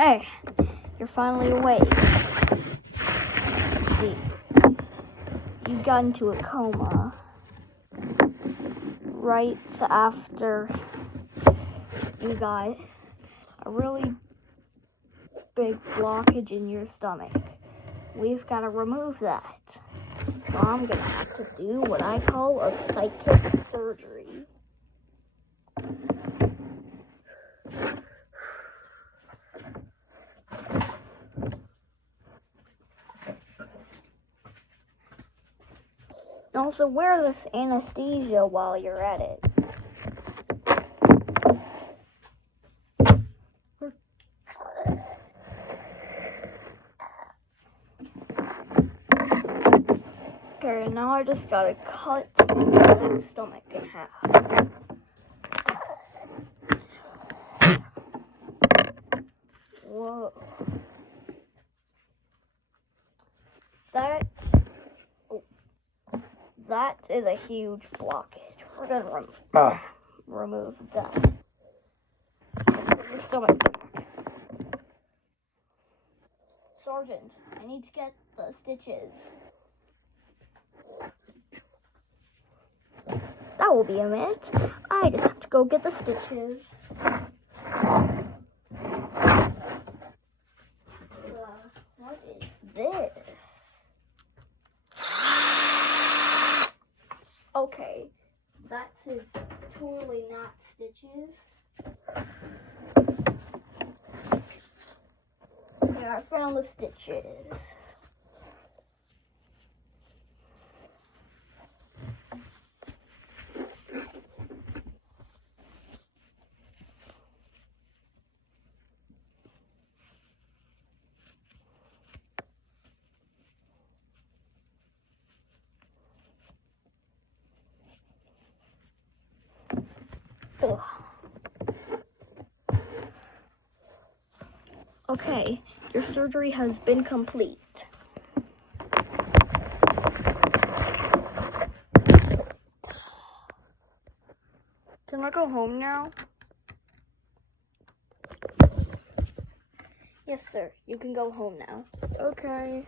Hey, you're finally awake. See, you got into a coma right after you got a really big blockage in your stomach. We've got to remove that. So I'm going to have to do what I call a psychic surgery. And also wear this anesthesia while you're at it. Okay, now I just gotta cut the stomach in half. Whoa. That is a huge blockage. We're gonna remove that. Put your stomach back. Sergeant, I need to get the stitches. That will be a minute. I just have to go get the stitches. What is this? Okay, that is totally not stitches. Yeah, I found the stitches. Ugh. Okay, your surgery has been complete. Can I go home now? Yes, sir. You can go home now. Okay.